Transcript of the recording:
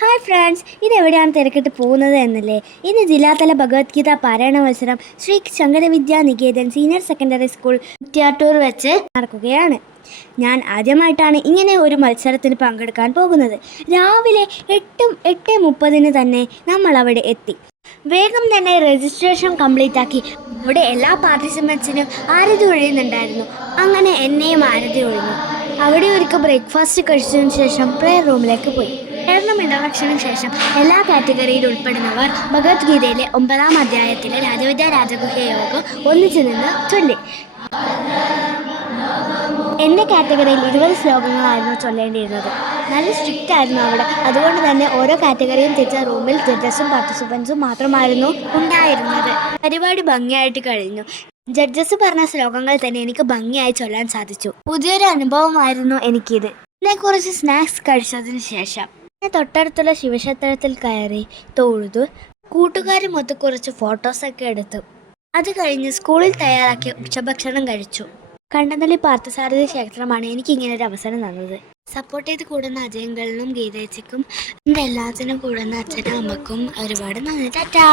Hi friends, ഇതെവിടെയാണ് തിരക്കിട്ട് പോകുന്നത് എന്നല്ലേ? ഇന്ന് ജില്ലാതല ഭഗവത്ഗീത പാരായണ മത്സരം Shri Shankara Vidya Niketan senior secondary school Kuttiattoor വെച്ച് നടക്കുകയാണ്. ഞാൻ ആദ്യമായിട്ടാണ് ഇങ്ങനെ ഒരു മത്സരത്തിന് പങ്കെടുക്കാൻ പോകുന്നത്. രാവിലെ 8:30 തന്നെ നമ്മൾ അവിടെ എത്തി. വേഗം തന്നെ രജിസ്ട്രേഷൻ കംപ്ലീറ്റ് ആക്കി. അവിടെ എല്ലാ പാർട്ടിസിപ്പൻസിനും ആരതി ഒഴിയുന്നുണ്ടായിരുന്നു. അങ്ങനെ എന്നെയും ആരതി ഒഴിഞ്ഞു. അവിടെ ഒരിക്കൽ ബ്രേക്ക്ഫാസ്റ്റ് കഴിച്ചതിന് ശേഷം പ്രേയർ റൂമിലേക്ക് പോയി. പ്രേരണം ഇൻട്രഡക്ഷന് ശേഷം എല്ലാ കാറ്റഗറിയിൽ ഉൾപ്പെടുന്നവർ ഭഗവത്ഗീതയിലെ 9-ാം അധ്യായത്തിലെ രാജവിദ്യ രാജഗുഹ യോഗം ഒന്നിച്ചു നിന്ന് ചൊല്ലി. എൻ്റെ കാറ്റഗറിയിൽ 20 ശ്ലോകങ്ങളായിരുന്നു ചൊല്ലേണ്ടിയിരുന്നത്. നല്ല സ്ട്രിക്റ്റ് ആയിരുന്നു അവിടെ. അതുകൊണ്ട് തന്നെ ഓരോ കാറ്റഗറിയും തിരിച്ച റൂമിൽ ജഡ്ജസും പാർട്ടിസിപ്പൻസും മാത്രമായിരുന്നു ഉണ്ടായിരുന്നത്. പരിപാടി ഭംഗിയായിട്ട് കഴിഞ്ഞു. ജഡ്ജസ് പറഞ്ഞ ശ്ലോകങ്ങൾ തന്നെ എനിക്ക് ഭംഗിയായി ചൊല്ലാൻ സാധിച്ചു. പുതിയൊരു അനുഭവമായിരുന്നു എനിക്കിത്. പിന്നെ കുറച്ച് സ്നാക്സ് കഴിച്ചതിന് ശേഷം തൊട്ടടുത്തുള്ള ശിവക്ഷേത്രത്തിൽ കയറി തൊഴുതു. കൂട്ടുകാരുമൊത്ത് കുറച്ച് ഫോട്ടോസൊക്കെ എടുത്തു. അത് കഴിഞ്ഞ് സ്കൂളിൽ തയ്യാറാക്കിയ ഉച്ചഭക്ഷണം കഴിച്ചു. കണ്ടനല്ലി പാർത്ഥസാരഥി ക്ഷേത്രമാണ് എനിക്ക് ഇങ്ങനെ ഒരു അവസരം തന്നത്. സപ്പോർട്ട് ചെയ്ത് കൂടുന്ന അജയങ്കളിനും ഗീതേച്ചിക്കും എല്ലാത്തിനും കൂടുന്ന അച്ഛനും അമ്മക്കും ഒരുപാട് നന്ദി. ടാറ്റാ.